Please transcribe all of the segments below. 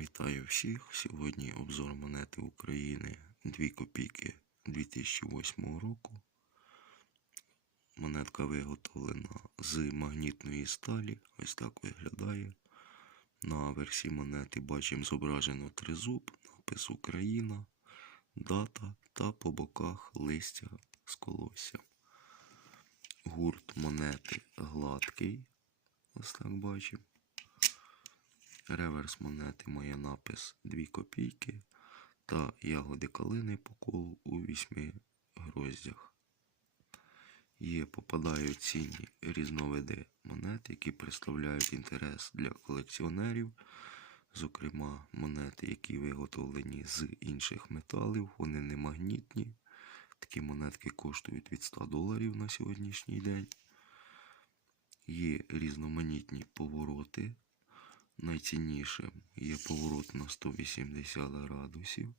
Вітаю всіх! Сьогодні обзор монети України 2 копійки 2008 року. Монетка виготовлена з магнітної сталі. Ось так виглядає. На версії монети бачимо зображено тризуб, напис Україна, дата та по боках листя з колоссям. Гурт монети гладкий. Ось так бачимо. Реверс монети має напис 2 копійки та ягоди калини по колу у 8 гроздях. Є попадають цінні різновиди монет, які представляють інтерес для колекціонерів. Зокрема, монети, які виготовлені з інших металів, вони не магнітні. Такі монетки коштують від 100 доларів на сьогоднішній день. Є різноманітні повороти. Найціннішим є поворот на 180 градусів.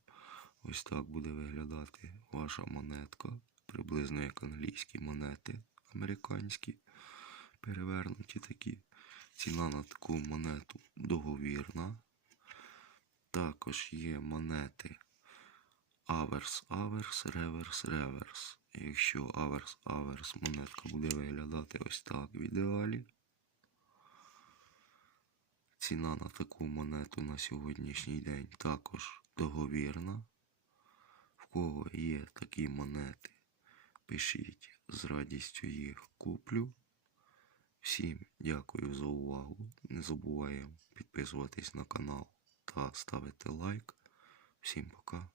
Ось так буде виглядати ваша монетка. Приблизно як англійські монети американські, перевернуті такі. Ціна на таку монету договірна. Також є монети аверс, аверс, реверс, реверс. Якщо аверс, аверс монетка буде виглядати ось так в ідеалі. Ціна на таку монету на сьогоднішній день також договірна. В кого є такі монети, пишіть з радістю їх куплю. Всім дякую за увагу. Не забуваємо підписуватись на канал та ставити лайк. Всім пока.